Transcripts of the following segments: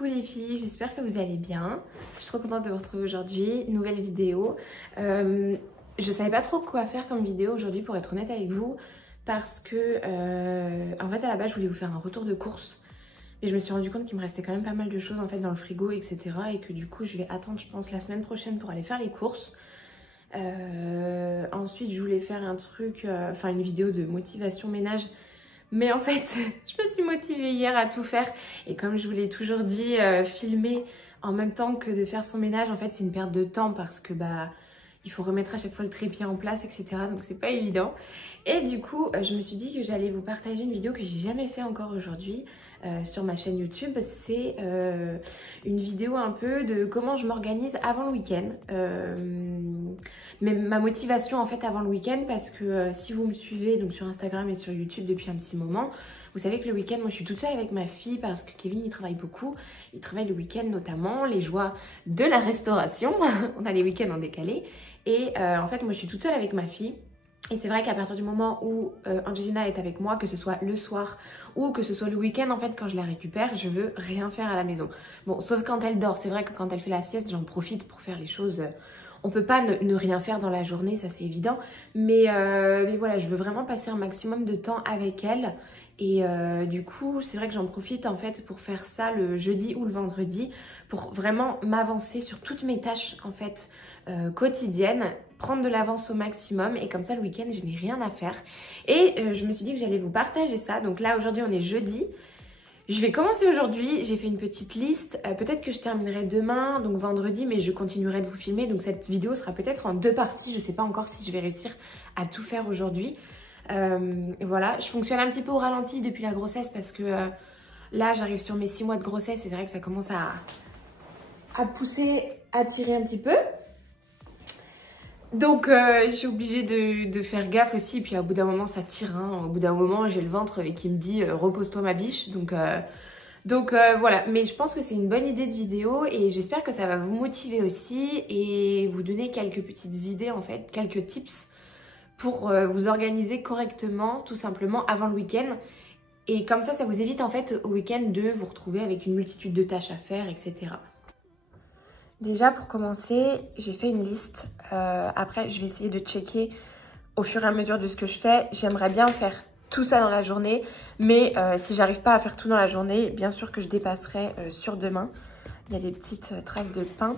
Coucou les filles, j'espère que vous allez bien. Je suis trop contente de vous retrouver aujourd'hui, nouvelle vidéo. Je savais pas trop quoi faire comme vidéo aujourd'hui pour être honnête avec vous parce que en fait à la base je voulais vous faire un retour de course et je me suis rendu compte qu'il me restait quand même pas mal de choses en fait dans le frigo etc. et que du coup je vais attendre je pense la semaine prochaine pour aller faire les courses. Ensuite je voulais faire un truc, une vidéo de motivation ménage. Mais en fait, je me suis motivée hier à tout faire. Et comme je vous l'ai toujours dit, filmer en même temps que de faire son ménage, en fait, c'est une perte de temps parce que il faut remettre à chaque fois le trépied en place, etc. Donc c'est pas évident. Et du coup, je me suis dit que j'allais vous partager une vidéo que j'ai jamais fait encore aujourd'hui sur ma chaîne YouTube. C'est une vidéo un peu de comment je m'organise avant le week-end. Mais ma motivation en fait avant le week-end parce que si vous me suivez donc sur Instagram et sur YouTube depuis un petit moment, vous savez que le week-end moi je suis toute seule avec ma fille parce que Kevin il travaille beaucoup, il travaille le week-end notamment, les joies de la restauration, on a les week-ends en décalé et en fait moi je suis toute seule avec ma fille. Et c'est vrai qu'à partir du moment où Angelina est avec moi, que ce soit le soir ou que ce soit le week-end, en fait, quand je la récupère, je veux rien faire à la maison. Bon, sauf quand elle dort. C'est vrai que quand elle fait la sieste, j'en profite pour faire les choses. On peut pas ne rien faire dans la journée, ça c'est évident. Mais voilà, je veux vraiment passer un maximum de temps avec elle. Et du coup, c'est vrai que j'en profite en fait pour faire ça le jeudi ou le vendredi, pour vraiment m'avancer sur toutes mes tâches en fait quotidiennes, prendre de l'avance au maximum et comme ça le week-end je n'ai rien à faire. Et je me suis dit que j'allais vous partager ça. Donc là aujourd'hui on est jeudi. Je vais commencer aujourd'hui, j'ai fait une petite liste, peut-être que je terminerai demain, donc vendredi, mais je continuerai de vous filmer. Donc cette vidéo sera peut-être en 2 parties, je ne sais pas encore si je vais réussir à tout faire aujourd'hui. Voilà, je fonctionne un petit peu au ralenti depuis la grossesse parce que là j'arrive sur mes 6 mois de grossesse et c'est vrai que ça commence à pousser, à tirer un petit peu. Donc je suis obligée de faire gaffe aussi, et puis au bout d'un moment ça tire, hein. Au bout d'un moment j'ai le ventre qui me dit repose-toi ma biche, donc voilà. Mais je pense que c'est une bonne idée de vidéo et j'espère que ça va vous motiver aussi et vous donner quelques petites idées en fait, quelques tips pour vous organiser correctement tout simplement avant le week-end. Et comme ça vous évite en fait au week-end de vous retrouver avec une multitude de tâches à faire, etc. Déjà pour commencer, j'ai fait une liste. Après, je vais essayer de checker au fur et à mesure de ce que je fais. J'aimerais bien faire tout ça dans la journée. Mais si j'arrive pas à faire tout dans la journée, bien sûr que je dépasserai sur demain. Il y a des petites traces de pain.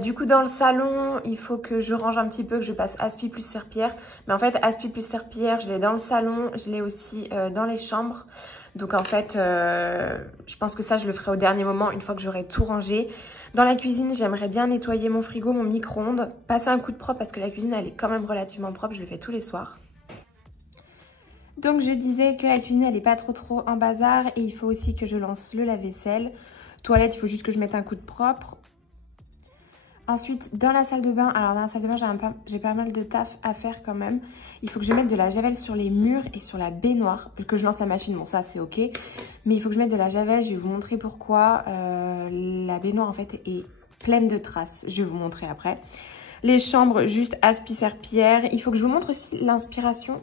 Du coup, dans le salon, il faut que je range un petit peu, que je passe aspi plus serpillière. Mais en fait, aspi plus serpillière, je l'ai dans le salon. Je l'ai aussi dans les chambres. Donc en fait, je pense que ça, je le ferai au dernier moment, une fois que j'aurai tout rangé. Dans la cuisine, j'aimerais bien nettoyer mon frigo, mon micro-ondes, passer un coup de propre parce que la cuisine, elle est quand même relativement propre. Je le fais tous les soirs. Donc je disais que la cuisine, elle n'est pas trop en bazar et il faut aussi que je lance le lave-vaisselle. Toilette, il faut juste que je mette un coup de propre. Ensuite, dans la salle de bain, alors dans la salle de bain, j'ai pas mal de taf à faire quand même. Il faut que je mette de la javel sur les murs et sur la baignoire, que je lance la machine, bon ça c'est ok. Mais il faut que je mette de la javel, je vais vous montrer pourquoi. La baignoire en fait est pleine de traces, je vais vous montrer après. Les chambres, juste aspi serpillière. Il faut que je vous montre aussi l'inspiration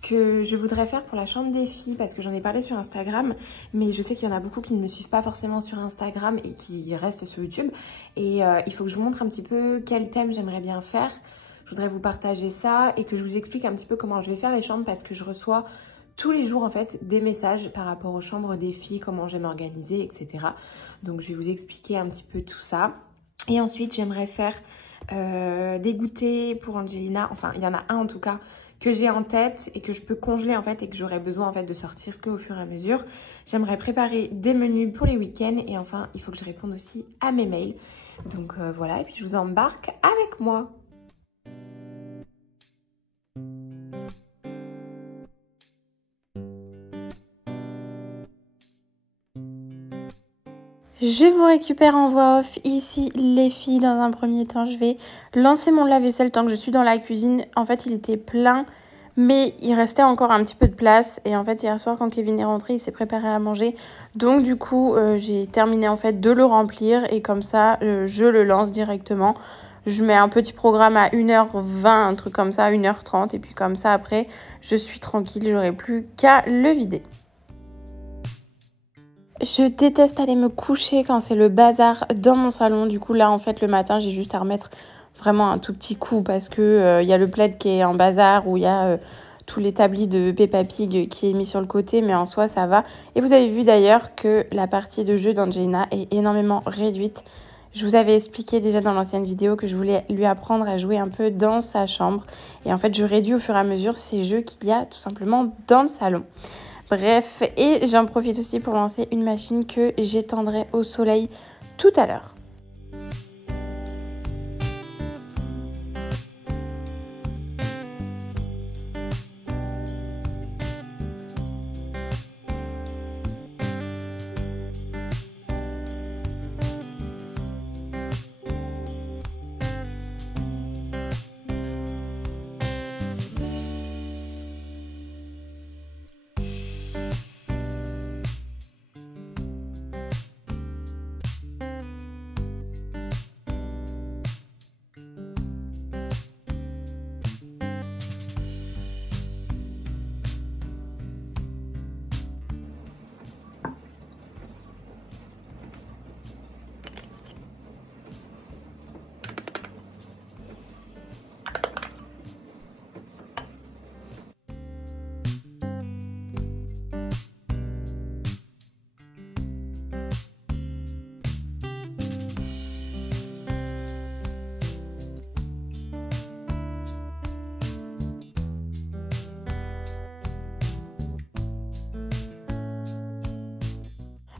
que je voudrais faire pour la chambre des filles parce que j'en ai parlé sur Instagram, mais je sais qu'il y en a beaucoup qui ne me suivent pas forcément sur Instagram et qui restent sur YouTube. Et il faut que je vous montre un petit peu quel thème j'aimerais bien faire. Je voudrais vous partager ça et que je vous explique un petit peu comment je vais faire les chambres parce que je reçois tous les jours en fait des messages par rapport aux chambres des filles, comment j'aime m'organiser, etc. Donc je vais vous expliquer un petit peu tout ça. Et ensuite j'aimerais faire des goûters pour Angelina, enfin il y en a un en tout cas que j'ai en tête et que je peux congeler en fait et que j'aurai besoin en fait de sortir qu'au fur et à mesure. J'aimerais préparer des menus pour les week-ends et enfin il faut que je réponde aussi à mes mails. Donc voilà, et puis je vous embarque avec moi. Je vous récupère en voix off ici les filles. Dans un premier temps, je vais lancer mon lave-vaisselle tant que je suis dans la cuisine. En fait, il était plein, mais il restait encore un petit peu de place. Et en fait, hier soir, quand Kevin est rentré, il s'est préparé à manger. Donc du coup, j'ai terminé en fait de le remplir et comme ça, je le lance directement. Je mets un petit programme à 1h20, un truc comme ça, 1h30. Et puis comme ça, après, je suis tranquille, j'aurai plus qu'à le vider. Je déteste aller me coucher quand c'est le bazar dans mon salon. Du coup, là, en fait, le matin, j'ai juste à remettre vraiment un tout petit coup parce que y a le plaid qui est en bazar ou il y a tout l'établi de Peppa Pig qui est mis sur le côté, mais en soi, ça va. Et vous avez vu d'ailleurs que la partie de jeu d'Angelina est énormément réduite. Je vous avais expliqué déjà dans l'ancienne vidéo que je voulais lui apprendre à jouer un peu dans sa chambre. Et en fait, je réduis au fur et à mesure ces jeux qu'il y a tout simplement dans le salon. Bref, et j'en profite aussi pour lancer une machine que j'étendrai au soleil tout à l'heure.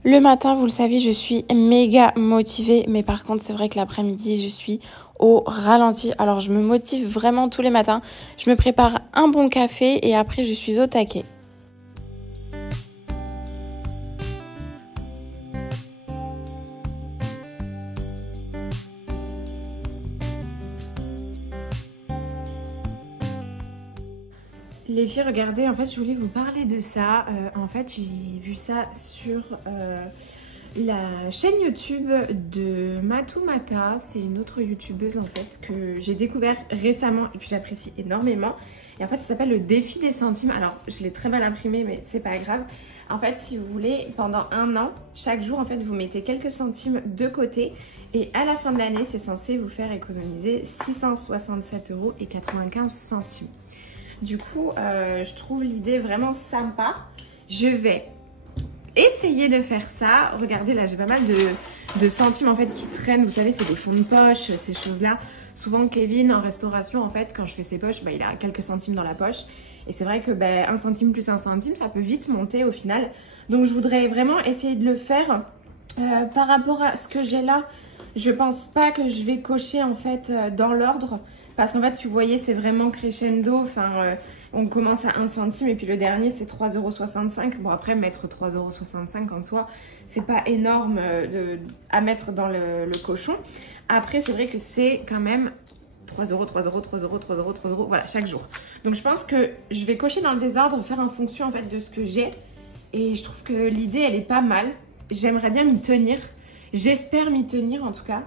Le matin, vous le savez, je suis méga motivée, mais par contre, c'est vrai que l'après-midi, je suis au ralenti. Alors, je me motive vraiment tous les matins. Je me prépare un bon café et après, je suis au taquet. Les filles, regardez, en fait, je voulais vous parler de ça. En fait, j'ai vu ça sur la chaîne YouTube de Matoumata. C'est une autre youtubeuse, en fait, que j'ai découvert récemment et que j'apprécie énormément. Et en fait, ça s'appelle le défi des centimes. Alors, je l'ai très mal imprimé, mais c'est pas grave. En fait, si vous voulez, pendant un an, chaque jour, en fait, vous mettez quelques centimes de côté. Et à la fin de l'année, c'est censé vous faire économiser 667,95 €. Du coup, je trouve l'idée vraiment sympa. Je vais essayer de faire ça. Regardez, là, j'ai pas mal de centimes en fait qui traînent. Vous savez, c'est des fonds de poche, ces choses-là. Souvent, Kevin, en restauration, en fait, quand je fais ses poches, il a quelques centimes dans la poche. Et c'est vrai que 1 centime plus 1 centime, ça peut vite monter au final. Donc, je voudrais vraiment essayer de le faire. Par rapport à ce que j'ai là, je pense pas que je vais cocher en fait dans l'ordre. Parce qu'en fait, si vous voyez, c'est vraiment crescendo. Enfin, on commence à 1 centime et puis le dernier, c'est 3,65 €. Bon, après, mettre 3,65 € en soi, c'est pas énorme à mettre dans le cochon. Après, c'est vrai que c'est quand même 3 €, 3 €, 3 €, 3 €, 3 €, voilà, chaque jour. Donc, je pense que je vais cocher dans le désordre, faire en fonction en fait de ce que j'ai. Et je trouve que l'idée, elle est pas mal. J'aimerais bien m'y tenir. J'espère m'y tenir en tout cas.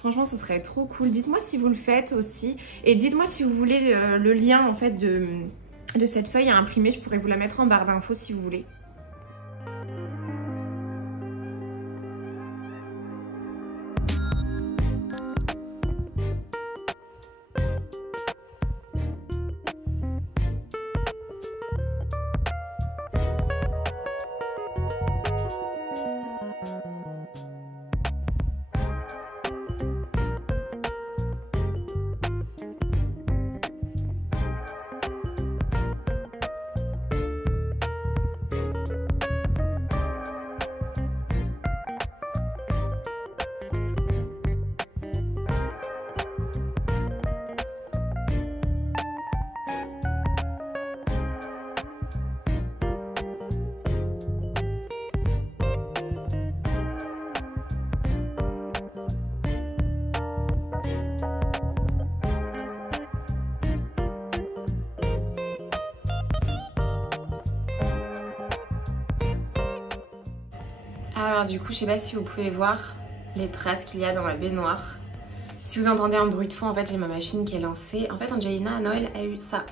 Franchement, ce serait trop cool. Dites-moi si vous le faites aussi. Et dites-moi si vous voulez le lien en fait de cette feuille à imprimer. Je pourrais vous la mettre en barre d'infos si vous voulez. Alors du coup, je sais pas si vous pouvez voir les traces qu'il y a dans ma baignoire. Si vous entendez un bruit de fond, en fait, j'ai ma machine qui est lancée. En fait, Angelina, à Noël, a eu ça.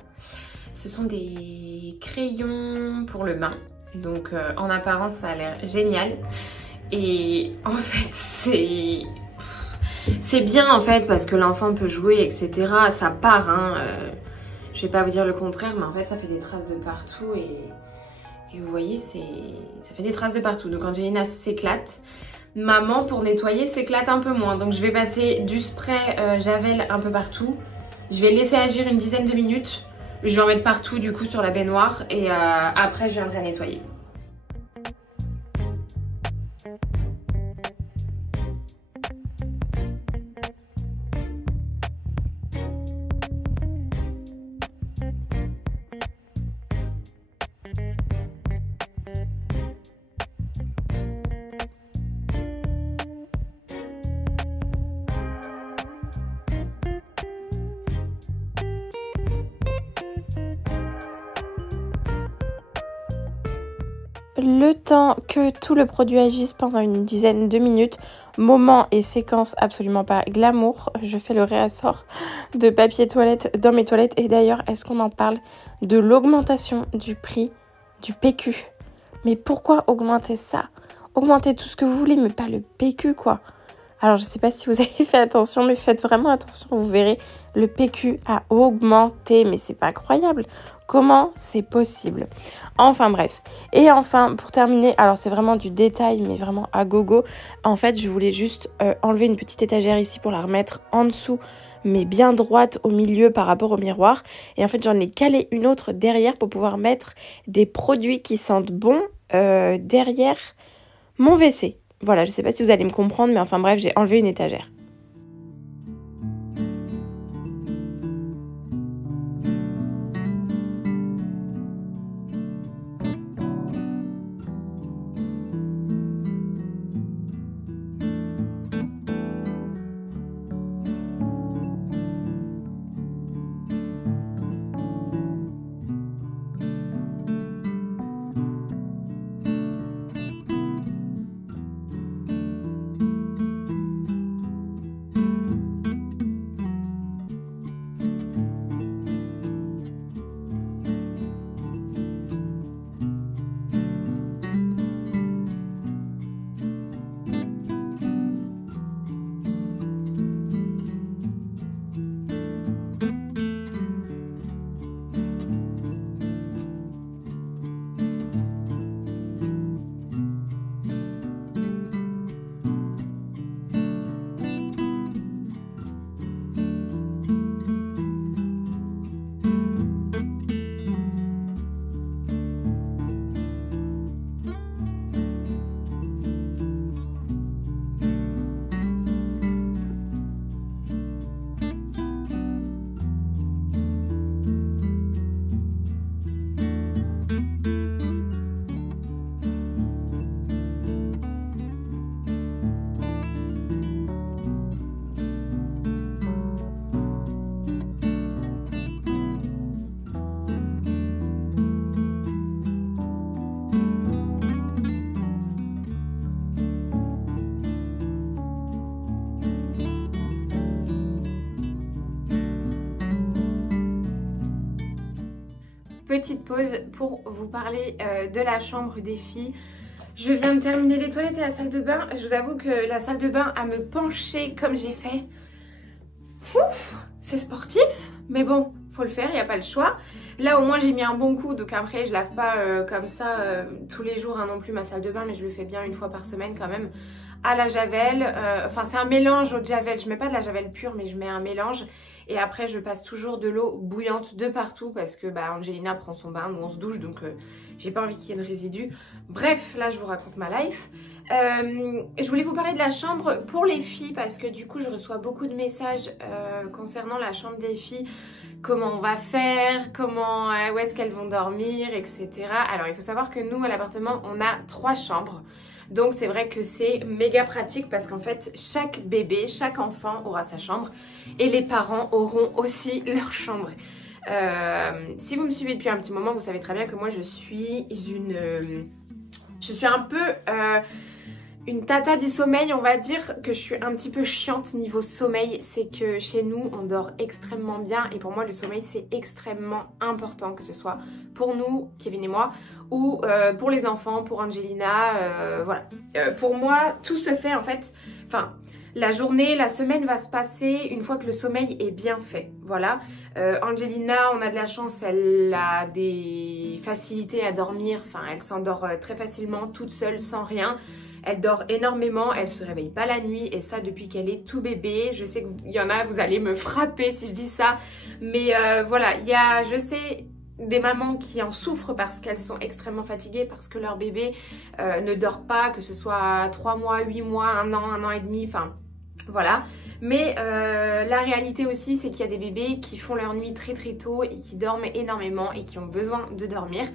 Ce sont des crayons pour le bain. Donc en apparence ça a l'air génial. Et en fait c'est bien en fait parce que l'enfant peut jouer etc. Ça part hein. Je vais pas vous dire le contraire mais en fait ça fait des traces de partout et vous voyez ça fait des traces de partout. Donc Angelina s'éclate. Maman pour nettoyer s'éclate un peu moins. Donc je vais passer du spray Javel un peu partout. Je vais laisser agir une dizaine de minutes. Je vais en mettre partout du coup sur la baignoire et après je viendrai nettoyer. Le temps que tout le produit agisse pendant une dizaine de minutes, moment et séquence absolument pas glamour, je fais le réassort de papier toilette dans mes toilettes. Et d'ailleurs, est-ce qu'on en parle de l'augmentation du prix du PQ? Mais pourquoi augmenter ça? Augmenter tout ce que vous voulez, mais pas le PQ quoi. Alors je sais pas si vous avez fait attention, mais faites vraiment attention, vous verrez, le PQ a augmenté, mais c'est pas croyable. Comment c'est possible? Enfin bref. Et enfin, pour terminer, alors c'est vraiment du détail, mais vraiment à gogo. En fait, je voulais juste enlever une petite étagère ici pour la remettre en dessous, mais bien droite au milieu par rapport au miroir. Et en fait, j'en ai calé une autre derrière pour pouvoir mettre des produits qui sentent bon derrière mon WC. Voilà, je sais pas si vous allez me comprendre, mais enfin bref, j'ai enlevé une étagère. Petite pause pour vous parler de la chambre des filles. Je viens de terminer les toilettes et la salle de bain. Je vous avoue que la salle de bain, à me pencher comme j'ai fait, c'est sportif, mais bon, faut le faire, il n'y a pas le choix. Là au moins j'ai mis un bon coup, donc après je lave pas comme ça tous les jours hein, non plus ma salle de bain, mais je le fais bien une fois par semaine quand même à la javel. Enfin c'est un mélange eau de javel, je mets pas de la javel pure mais je mets un mélange. Et après je passe toujours de l'eau bouillante de partout parce que bah, Angelina prend son bain, nous on se douche, donc j'ai pas envie qu'il y ait de résidus. Bref, là je vous raconte ma life. Je voulais vous parler de la chambre pour les filles parce que du coup je reçois beaucoup de messages concernant la chambre des filles. Comment on va faire, comment, où est-ce qu'elles vont dormir, etc. Alors il faut savoir que nous à l'appartement on a 3 chambres. Donc c'est vrai que c'est méga pratique parce qu'en fait chaque bébé, chaque enfant aura sa chambre et les parents auront aussi leur chambre. Si vous me suivez depuis un petit moment, vous savez très bien que moi je suis un peu Une tata du sommeil, on va dire que je suis un petit peu chiante niveau sommeil, c'est que chez nous on dort extrêmement bien et pour moi le sommeil c'est extrêmement important, que ce soit pour nous, Kevin et moi, ou pour les enfants, pour Angelina, voilà. Pour moi tout se fait en fait, enfin la journée, la semaine va se passer une fois que le sommeil est bien fait, voilà. Angelina, on a de la chance, elle a des facilités à dormir, enfin elle s'endort très facilement toute seule sans rien. Elle dort énormément, elle se réveille pas la nuit et ça depuis qu'elle est tout bébé. Je sais qu'il y en a, vous allez me frapper si je dis ça. Mais voilà, il y a, je sais, des mamans qui en souffrent parce qu'elles sont extrêmement fatiguées, parce que leur bébé ne dort pas, que ce soit 3 mois, 8 mois, 1 an et demi, enfin voilà. Mais la réalité aussi, c'est qu'il y a des bébés qui font leur nuit très très tôt et qui dorment énormément et qui ont besoin de dormir.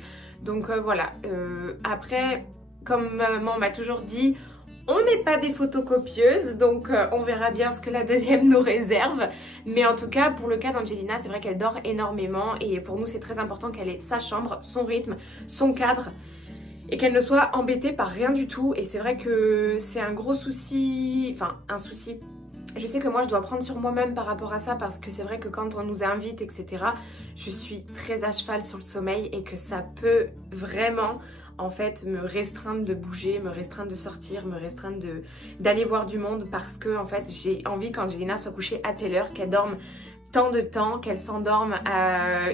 Donc voilà, après... Comme maman m'a toujours dit, on n'est pas des photocopieuses, donc on verra bien ce que la deuxième nous réserve. Mais en tout cas, pour le cas d'Angelina, c'est vrai qu'elle dort énormément et pour nous, c'est très important qu'elle ait sa chambre, son rythme, son cadre et qu'elle ne soit embêtée par rien du tout. Et c'est vrai que c'est un gros souci, enfin un souci. Je sais que moi, je dois prendre sur moi-même par rapport à ça parce que c'est vrai que quand on nous invite, etc., je suis très à cheval sur le sommeil et que ça peut vraiment... en fait me restreindre de bouger, me restreindre de sortir, me restreindre d'aller voir du monde parce que en fait j'ai envie qu'Angelina soit couchée à telle heure, qu'elle dorme tant de temps, qu'elle s'endorme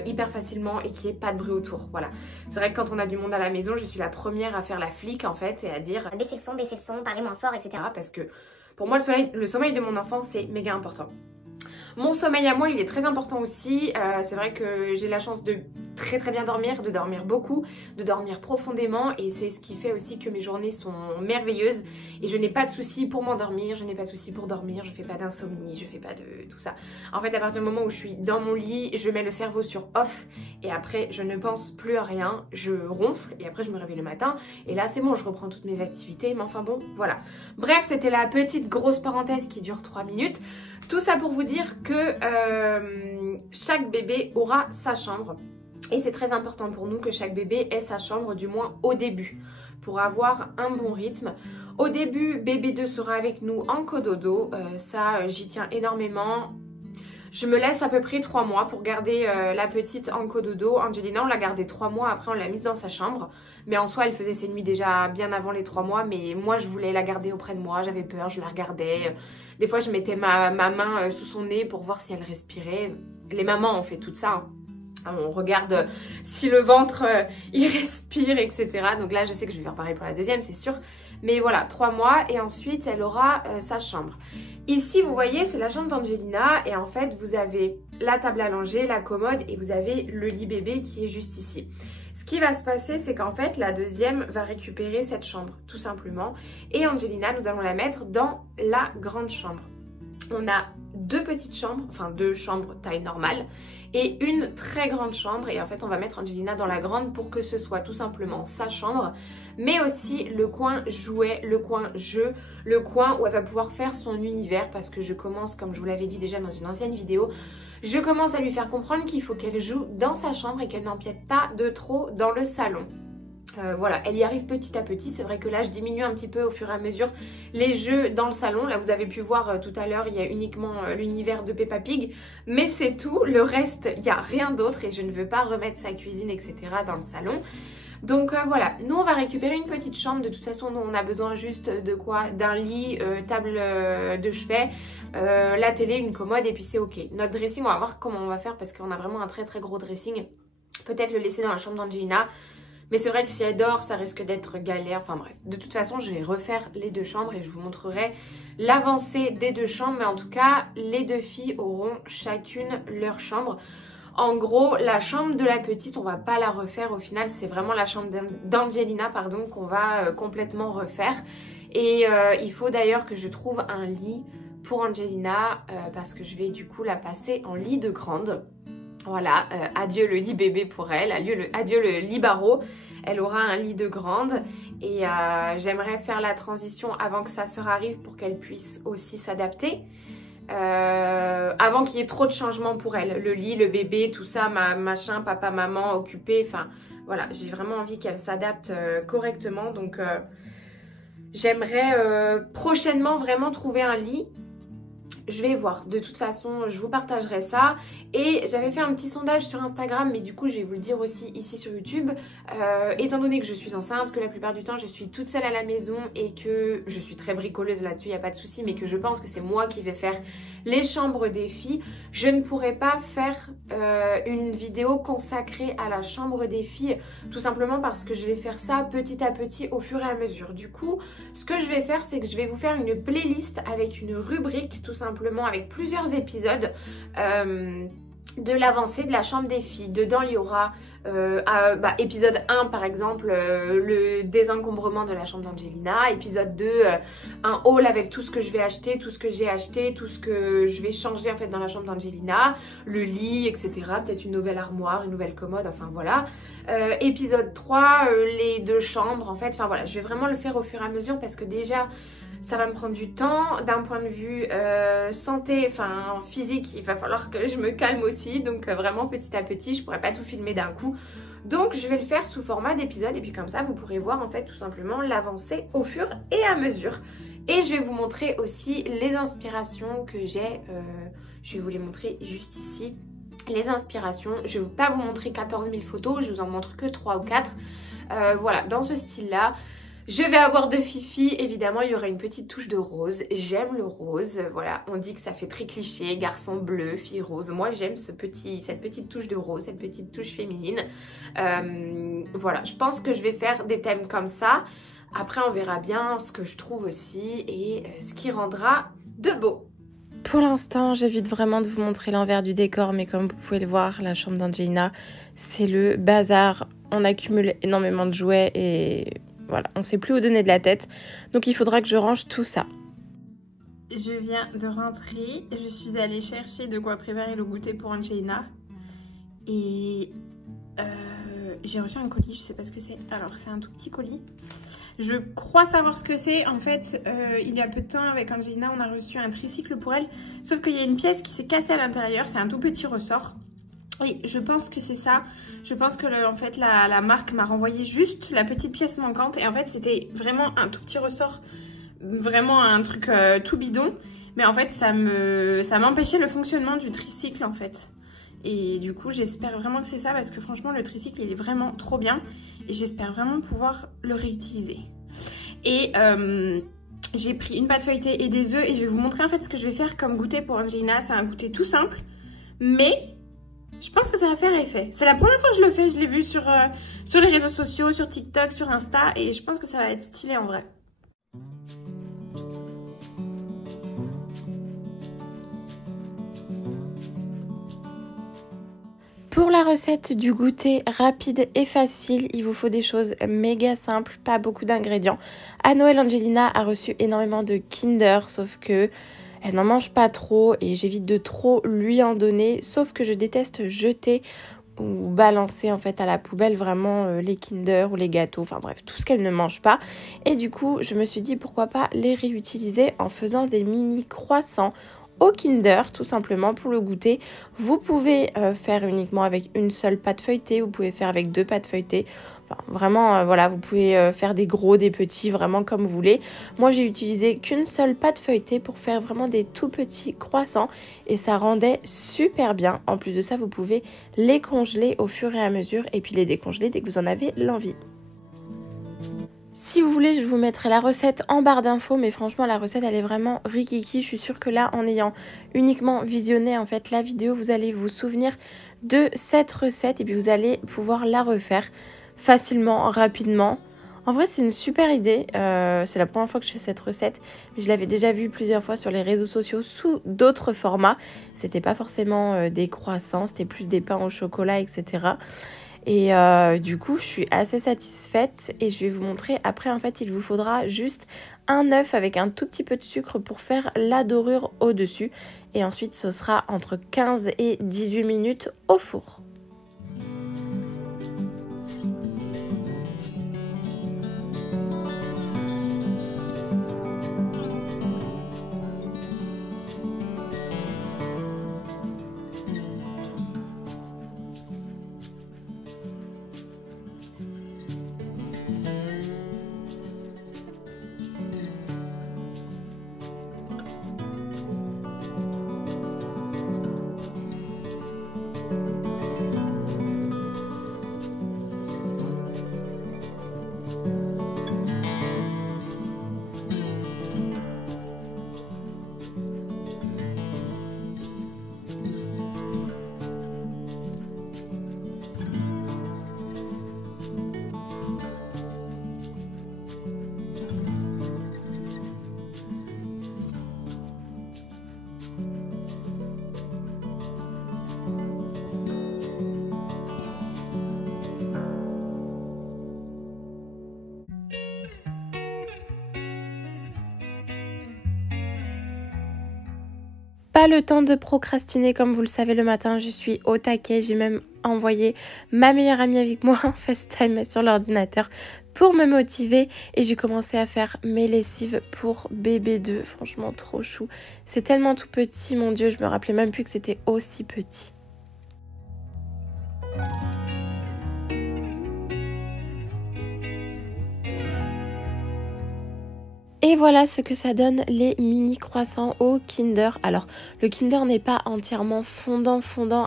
hyper facilement et qu'il n'y ait pas de bruit autour, voilà. C'est vrai que quand on a du monde à la maison, je suis la première à faire la flic en fait et à dire baissez le son, parlez moins fort, etc. Parce que pour moi le sommeil de mon enfant c'est méga important. Mon sommeil à moi, il est très important aussi. C'est vrai que j'ai la chance de très très bien dormir, de dormir beaucoup, de dormir profondément et c'est ce qui fait aussi que mes journées sont merveilleuses et je n'ai pas de soucis pour m'endormir, je n'ai pas de soucis pour dormir, je fais pas d'insomnie, je fais pas de tout ça. En fait, à partir du moment où je suis dans mon lit, je mets le cerveau sur off et après je ne pense plus à rien, je ronfle et après je me réveille le matin et là c'est bon, je reprends toutes mes activités, mais enfin bon, voilà. Bref, c'était la petite grosse parenthèse qui dure 3 minutes. Tout ça pour vous dire que chaque bébé aura sa chambre. Et c'est très important pour nous que chaque bébé ait sa chambre, du moins au début, pour avoir un bon rythme. Au début, bébé 2 sera avec nous en cododo. Ça, j'y tiens énormément. Je me laisse à peu près 3 mois pour garder la petite en cododo. Angelina, on l'a gardée 3 mois, après on l'a mise dans sa chambre. Mais en soi, elle faisait ses nuits déjà bien avant les 3 mois. Mais moi, je voulais la garder auprès de moi, j'avais peur, je la regardais. Des fois, je mettais ma main sous son nez pour voir si elle respirait. Les mamans ont fait tout ça, hein. On regarde si le ventre il respire, etc. Donc là je sais que je vais faire pareil pour la deuxième, c'est sûr. Mais voilà, 3 mois et ensuite elle aura sa chambre. Ici vous voyez c'est la chambre d'Angelina et en fait vous avez la table à langer, la commode et vous avez le lit bébé qui est juste ici. Ce qui va se passer c'est qu'en fait la deuxième va récupérer cette chambre tout simplement. Et Angelina nous allons la mettre dans la grande chambre. On a 2 petites chambres, enfin 2 chambres taille normale et une très grande chambre et en fait on va mettre Angelina dans la grande pour que ce soit tout simplement sa chambre mais aussi le coin jouet, le coin jeu, le coin où elle va pouvoir faire son univers parce que je commence, comme je vous l'avais dit déjà dans une ancienne vidéo, je commence à lui faire comprendre qu'il faut qu'elle joue dans sa chambre et qu'elle n'empiète pas de trop dans le salon. Voilà, elle y arrive petit à petit. C'est vrai que là, je diminue un petit peu au fur et à mesure les jeux dans le salon. Là, vous avez pu voir tout à l'heure, il y a uniquement l'univers de Peppa Pig. Mais c'est tout. Le reste, il n'y a rien d'autre et je ne veux pas remettre sa cuisine, etc. dans le salon. Donc voilà, nous on va récupérer une petite chambre. De toute façon, nous on a besoin juste de quoi? D'un lit, table de chevet, la télé, une commode et puis c'est ok. Notre dressing, on va voir comment on va faire parce qu'on a vraiment un très très gros dressing. Peut-être le laisser dans la chambre d'Angelina. Mais c'est vrai que si elle dort, ça risque d'être galère. Enfin bref, de toute façon, je vais refaire les 2 chambres et je vous montrerai l'avancée des 2 chambres. Mais en tout cas, les 2 filles auront chacune leur chambre. En gros, la chambre de la petite, on va pas la refaire. Au final, c'est vraiment la chambre d'Angelina, pardon, qu'on va complètement refaire. Et il faut d'ailleurs que je trouve un lit pour Angelina parce que je vais du coup la passer en lit de grande. Voilà, adieu le lit bébé pour elle, adieu le lit barreau. Elle aura un lit de grande et j'aimerais faire la transition avant que sa sœur arrive pour qu'elle puisse aussi s'adapter. Avant qu'il y ait trop de changements pour elle. Le lit, le bébé, tout ça, machin, papa, maman, occupé. Enfin, voilà, j'ai vraiment envie qu'elle s'adapte correctement. Donc, J'aimerais prochainement vraiment trouver un lit. Je vais voir, de toute façon je vous partagerai ça. Et j'avais fait un petit sondage sur Instagram, mais du coup je vais vous le dire aussi ici sur YouTube. Étant donné que je suis enceinte, que la plupart du temps je suis toute seule à la maison et que je suis très bricoleuse là-dessus, il n'y a pas de souci, mais que je pense que c'est moi qui vais faire les chambres des filles, je ne pourrais pas faire une vidéo consacrée à la chambre des filles, tout simplement parce que je vais faire ça petit à petit au fur et à mesure. Du coup, ce que je vais faire, c'est que je vais vous faire une playlist avec une rubrique tout simplement, avec plusieurs épisodes de l'avancée de la chambre des filles. Dedans il y aura épisode 1 par exemple, le désencombrement de la chambre d'Angelina, épisode 2 un haul avec tout ce que je vais acheter, tout ce que j'ai acheté, tout ce que je vais changer en fait dans la chambre d'Angelina, le lit, etc. Peut-être une nouvelle armoire, une nouvelle commode, enfin voilà. Épisode 3 les 2 chambres en fait, enfin voilà, je vais vraiment le faire au fur et à mesure parce que déjà ça va me prendre du temps. D'un point de vue santé, enfin physique, il va falloir que je me calme aussi. Donc vraiment petit à petit, je pourrais pas tout filmer d'un coup. Donc je vais le faire sous format d'épisode et puis comme ça vous pourrez voir en fait tout simplement l'avancée au fur et à mesure. Et je vais vous montrer aussi les inspirations que j'ai. Je vais vous les montrer juste ici. Les inspirations, je ne vais pas vous montrer 14 000 photos, je vous en montre que 3 ou 4. Voilà, dans ce style-là. Je vais avoir de Fifi, évidemment il y aura une petite touche de rose, j'aime le rose, voilà, on dit que ça fait très cliché, garçon bleu, fille rose, moi j'aime cette petite touche de rose, cette petite touche féminine, voilà, je pense que je vais faire des thèmes comme ça, après on verra bien ce que je trouve aussi et ce qui rendra de beau. Pour l'instant, j'évite vraiment de vous montrer l'envers du décor, mais comme vous pouvez le voir, la chambre d'Angelina, c'est le bazar, on accumule énormément de jouets et... voilà, on ne sait plus où donner de la tête, donc il faudra que je range tout ça. Je viens de rentrer, je suis allée chercher de quoi préparer le goûter pour Angelina. Et j'ai reçu un colis, je sais pas ce que c'est. Alors c'est un tout petit colis. Je crois savoir ce que c'est. En fait, il y a peu de temps avec Angelina, on a reçu un tricycle pour elle. Sauf qu'il y a une pièce qui s'est cassée à l'intérieur, c'est un tout petit ressort. Oui, je pense que c'est ça. Je pense que en fait la marque m'a renvoyé juste la petite pièce manquante. Et en fait c'était vraiment un tout petit ressort, vraiment un truc tout bidon. Mais en fait ça m'empêchait le fonctionnement du tricycle en fait. Et du coup j'espère vraiment que c'est ça parce que franchement le tricycle il est vraiment trop bien. Et j'espère vraiment pouvoir le réutiliser. Et j'ai pris une pâte feuilletée et des œufs. Et je vais vous montrer en fait ce que je vais faire comme goûter pour Angelina. C'est un goûter tout simple. Mais... je pense que ça va faire effet. C'est la première fois que je le fais, je l'ai vu sur les réseaux sociaux, sur TikTok, sur Insta et je pense que ça va être stylé en vrai. Pour la recette du goûter rapide et facile, il vous faut des choses méga simples, pas beaucoup d'ingrédients. À Noël, Angelina a reçu énormément de Kinder, sauf que... elle n'en mange pas trop et j'évite de trop lui en donner, sauf que je déteste jeter ou balancer en fait à la poubelle vraiment les Kinder ou les gâteaux, enfin bref, tout ce qu'elle ne mange pas. Et du coup, je me suis dit pourquoi pas les réutiliser en faisant des mini croissants au Kinder, tout simplement pour le goûter. Vous pouvez faire uniquement avec une seule pâte feuilletée, vous pouvez faire avec 2 pâtes feuilletées. Enfin, vraiment, voilà, vous pouvez faire des gros, des petits, vraiment comme vous voulez. Moi, j'ai utilisé qu'une seule pâte feuilletée pour faire vraiment des tout petits croissants et ça rendait super bien. En plus de ça, vous pouvez les congeler au fur et à mesure et puis les décongeler dès que vous en avez l'envie. Si vous voulez, je vous mettrai la recette en barre d'infos, mais franchement, la recette, elle est vraiment rikiki. Je suis sûre que là, en ayant uniquement visionné en fait la vidéo, vous allez vous souvenir de cette recette et puis vous allez pouvoir la refaire facilement, rapidement. En vrai, c'est une super idée. C'est la première fois que je fais cette recette, mais je l'avais déjà vue plusieurs fois sur les réseaux sociaux sous d'autres formats. C'était pas forcément des croissants, c'était plus des pains au chocolat, etc. Et du coup, je suis assez satisfaite et je vais vous montrer. Après, en fait, il vous faudra juste un œuf avec un tout petit peu de sucre pour faire la dorure au-dessus. Et ensuite, ce sera entre 15 et 18 minutes au four. pas le temps de procrastiner comme vous le savez le matin, je suis au taquet, j'ai même envoyé ma meilleure amie avec moi en FaceTime sur l'ordinateur pour me motiver et j'ai commencé à faire mes lessives pour bébé 2, franchement trop chou. C'est tellement tout petit, mon Dieu, je me rappelais même plus que c'était aussi petit. Et voilà ce que ça donne les mini croissants au Kinder. Alors le Kinder n'est pas entièrement fondant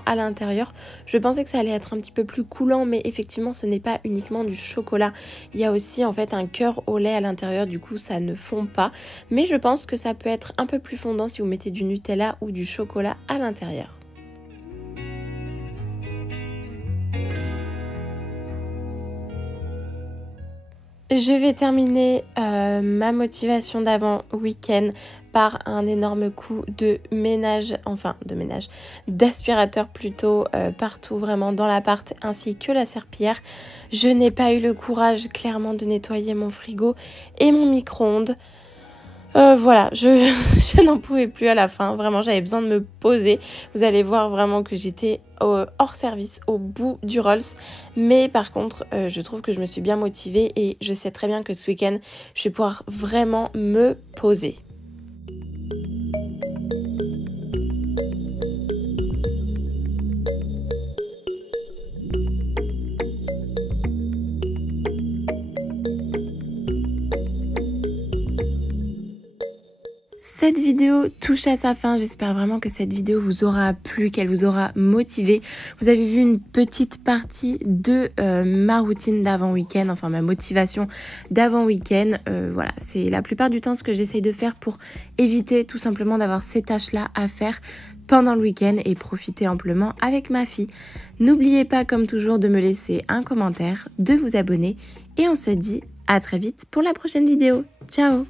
à l'intérieur. Je pensais que ça allait être un petit peu plus coulant, mais effectivement ce n'est pas uniquement du chocolat. Il y a aussi en fait un cœur au lait à l'intérieur, du coup ça ne fond pas. Mais je pense que ça peut être un peu plus fondant si vous mettez du Nutella ou du chocolat à l'intérieur. Je vais terminer ma motivation d'avant week-end par un énorme coup de ménage, d'aspirateur plutôt partout vraiment dans l'appart ainsi que la serpillière. Je n'ai pas eu le courage clairement de nettoyer mon frigo et mon micro-ondes. Voilà, je n'en pouvais plus à la fin, vraiment j'avais besoin de me poser. Vous allez voir vraiment que j'étais hors service, au bout du Rolls. Mais par contre, je trouve que je me suis bien motivée et je sais très bien que ce week-end, je vais pouvoir vraiment me poser. Cette vidéo touche à sa fin, j'espère vraiment que cette vidéo vous aura plu, qu'elle vous aura motivé. Vous avez vu une petite partie de ma routine d'avant week-end, enfin ma motivation d'avant week-end. Voilà, c'est la plupart du temps ce que j'essaye de faire pour éviter tout simplement d'avoir ces tâches-là à faire pendant le week-end et profiter amplement avec ma fille. N'oubliez pas comme toujours de me laisser un commentaire, de vous abonner et on se dit à très vite pour la prochaine vidéo. Ciao!